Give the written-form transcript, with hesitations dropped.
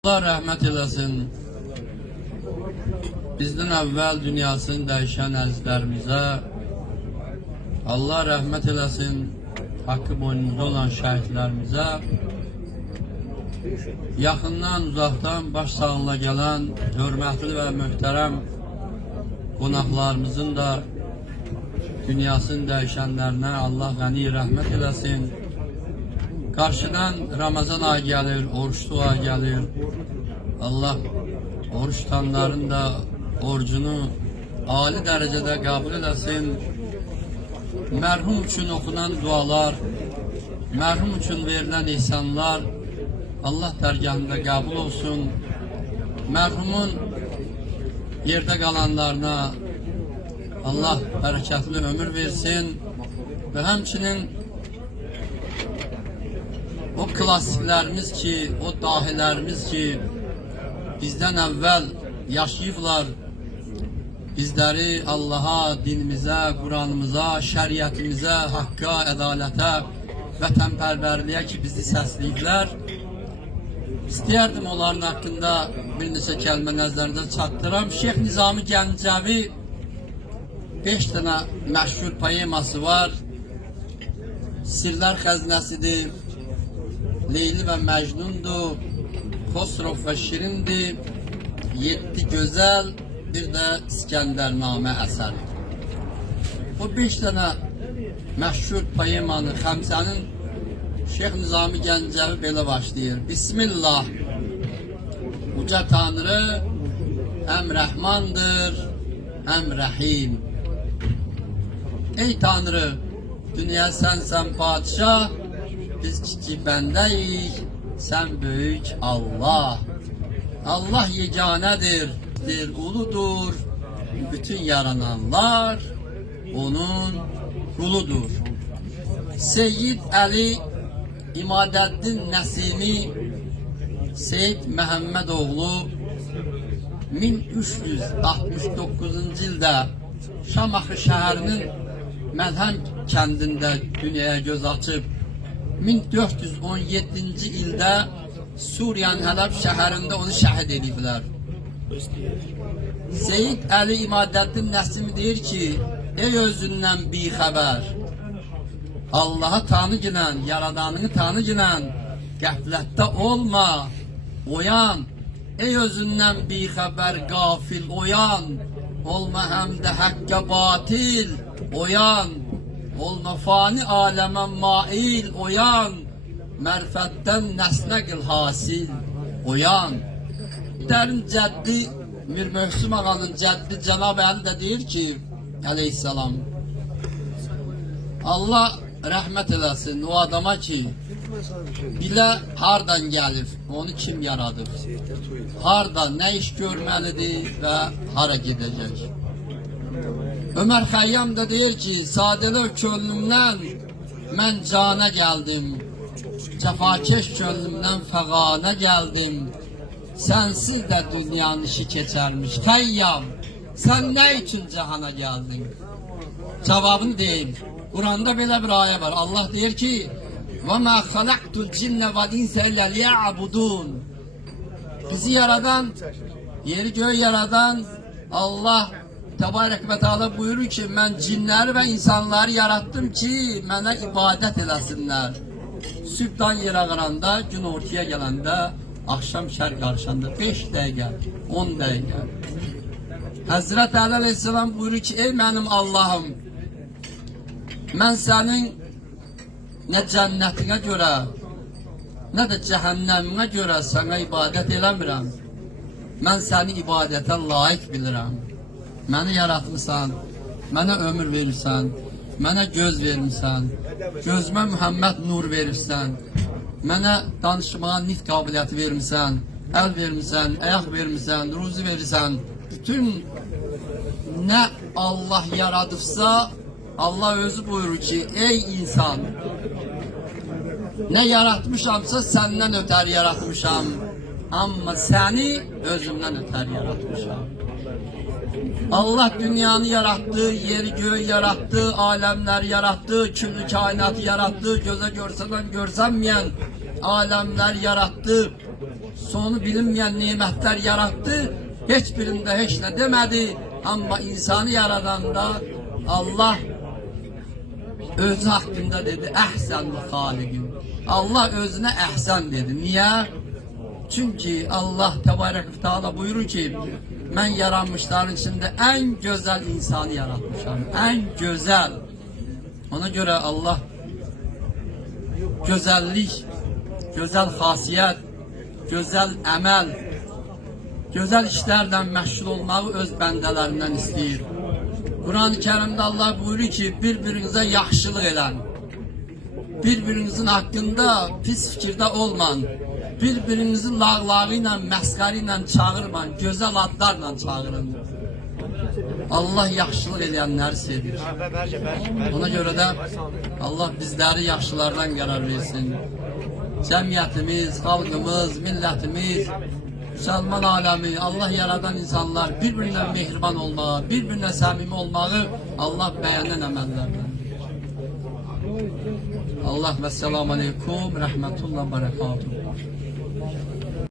Allah rəhmət eləsin. Bizdən əvvəl dünyasını dəyişən əzizlərimizə Allah rəhmət eləsin. Haqqı boynumuzda olan şəhidlərimizə, yaxından, uzaqdan baş sağlığına gələn hörmətli və möhtərəm qonaqlarımızın da dünyasını dəyişənlərinə Allah qəni rəhmət eləsin. Karşıdan Ramazan ayı gelir, oruçlu ay gelir. Allah oruç tutanların da orucunu âli derecede kabul eləsin. Mərhum üçün okunan dualar, mərhum üçün verilen ihsanlar Allah dərgahında kabul olsun. Mərhumun yerde kalanlarına Allah bereketli ömür versin ve həmçinin o klasiklerimiz ki, o dahilerimiz ki bizden evvel yaşayıblar, bizleri Allah'a, dinimize, Kur'anımıza, şeriatimize, hakka, adalete, vətənpərvərliyə ki bizi səsləyiblər. İstəyərdim onların hakkında bir neçə kəlmə nəzərdə çatdıram. Şeyx Nizami Gəncəvi 5 dənə məşhur poeması var. Sirlər xəzinəsidir, Leyli ve Mecnun'du, Xosrov ve Şirin'di, 7 Güzel, bir de İskendername əsəri. Bu 5 tane məşhur poemanı Xəmsənin Şeyx Nizami Gəncəvi belə başlayır. Bismillah, Uca Tanrı hem Rəhmandır, hem Rəhim. Ey Tanrı, dünya sensen padişah, biz küçük bendeyik, sen büyük Allah. Allah yeganedir, uludur. Bütün yarananlar onun kuludur. Seyyid Ali İmadeddin Nesimi Seyyid Məhəmmədoğlu 1369. ildə Şamaxı şəhərinin Məlhəm kəndində dünyaya göz açıb 1417. ildə Suriye'nin Hələb şəhərində onu şəhid ediblər. Seyyid Ali İmadeddin Nesimi deyir ki, ey özündən bixəbər, Allah'a tanı gilən, yaradanını tanı gilən, qəflətdə olma, oyan, ey özündən bixəbər, qafil, oyan, olma həm də həqqə batil, oyan, olma fani aləmə mail, oyan, mərfətdən nəsnə qıl hasil, oyan. Dərin cəddi, Mir Möhsüm ağanın cəddi Cənab-ı Əli də deyir ki, aleyhisselam, Allah rəhmət eləsin o adama ki, bilə hardan gəlir, onu kim yaradır, harda, nə iş görməlidir və hara gedəcək. Ömer Xəyyam da deyir ki, sadələ könlümdən mən cana gəldim, cəfakeş könlümdən fəqana gəldim, sensiz də dünyanın işi keçərmiş. Xəyyam, sən nə üçün cahana gəldin? Cavabını deyim. Kur'an'da böyle bir ayet var. Allah deyir ki, وَمَا خَلَقْتُ الْجِنَّ وَالْاِنْسَ اِلَّا لِيَعْبُدُونَ Bizi yaradan, yeri göğü yaradan Allah Tebarek ve Teala buyurur ki, ben cinleri ve insanları yarattım ki bana ibadet eləsinlər. Sübhdan yer ağaranda, gün ortaya gelende, akşam şər qarşanda 5 dəqiqə, 10 dəqiqə. Hazreti Ali Aleyhisselam buyurur ki, ey benim Allah'ım, mən sənin nə cənnətinə görə, nə də cəhənnəminə görə sənə ibadət eləmirəm. Mən səni ibadətə layiq bilirəm. Məni yaratmışsan, mənə ömür verirsən, mənə göz vermişsən, gözümə Muhammed nur verirsən, mənə danışmağa nitq qabiliyyəti vermişsən, əl vermişsən, ayaq vermişsən, ruzi verirsən. Bütün nə Allah yaradıbsa, Allah özü buyurur ki, ey insan, ne yaratmışamsa senden ötər yaratmışam, ama seni özümden ötər yaratmışam. Allah dünyanı yarattı, yeri göğü yarattı, alemler yarattı, küllü kainatı yarattı, göze görselen görsenmeyen alemler yarattı. sonu bilinmeyen nimetler yarattı. Hiçbirinde hiç ne demedi. Ama insanı yaradanda Allah özü hakkında dedi, ehsenli haligin. Allah özüne ehsen dedi. Niye? Çünkü Allah Tebarek ve Teala buyurur ki, ben yaranmışların içinde en güzel insanı yaratmışım. En güzel. Ona göre Allah güzellik, güzel hasiyet, güzel emel, güzel işlerden meşgul olmağı öz bəndələrindən istəyir. Kur'an-ı Kerim'de Allah buyuruyor ki, birbirinize yaxşılıq elən. Birbirinizin hakkında pis fikirde olman. Birbirinizi lağlarıyla, məskəriylə çağırmayın. Güzel adlarla çağırın. Allah yaxşılıq eləyənləri sevir. Ona göre de Allah bizleri yaxşılardan qərar versin. Cəmiyyətimiz, xalqımız, millətimiz, Müslüman alemi, Allah yaradan insanlar birbirinden mehriban olmağı, birbirine samimi olmağı Allah beğenen emellerden. Allah ve selamun aleyküm, rahmetullah, berekatuhu.